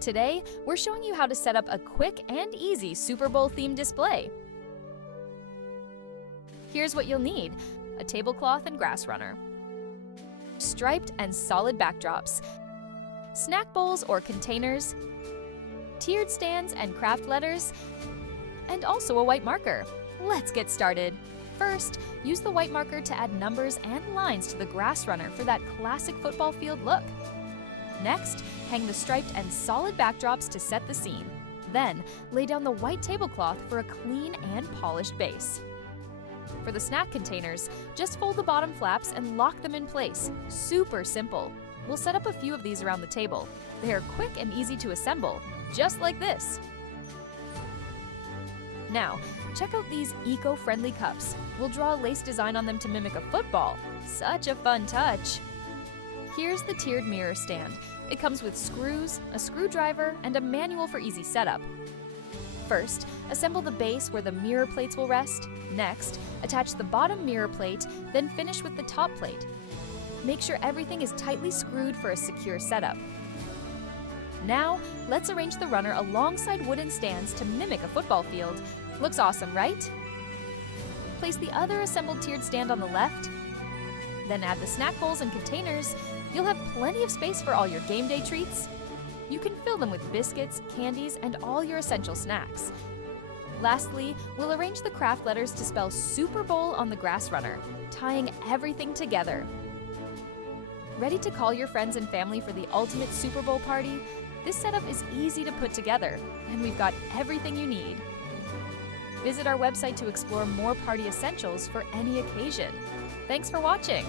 Today, we're showing you how to set up a quick and easy Super Bowl themed display. Here's what you'll need: a tablecloth and grass runner, striped and solid backdrops, snack bowls or containers, tiered stands and craft letters, and also a white marker. Let's get started. First, use the white marker to add numbers and lines to the grass runner for that classic football field look. Next, hang the striped and solid backdrops to set the scene. Then, lay down the white tablecloth for a clean and polished base. For the snack containers, just fold the bottom flaps and lock them in place. Super simple. We'll set up a few of these around the table. They are quick and easy to assemble, just like this. Now, check out these eco-friendly cups. We'll draw a lace design on them to mimic a football. Such a fun touch! Here's the tiered mirror stand. It comes with screws, a screwdriver, and a manual for easy setup. First, assemble the base where the mirror plates will rest. Next, attach the bottom mirror plate, then finish with the top plate. Make sure everything is tightly screwed for a secure setup. Now, let's arrange the runner alongside wooden stands to mimic a football field. Looks awesome, right? Place the other assembled tiered stand on the left. Then add the snack bowls and containers. You'll have plenty of space for all your game day treats. You can fill them with biscuits, candies, and all your essential snacks. Lastly, we'll arrange the craft letters to spell Super Bowl on the grass runner, tying everything together. Ready to call your friends and family for the ultimate Super Bowl party? This setup is easy to put together, and we've got everything you need. Visit our website to explore more party essentials for any occasion. Thanks for watching!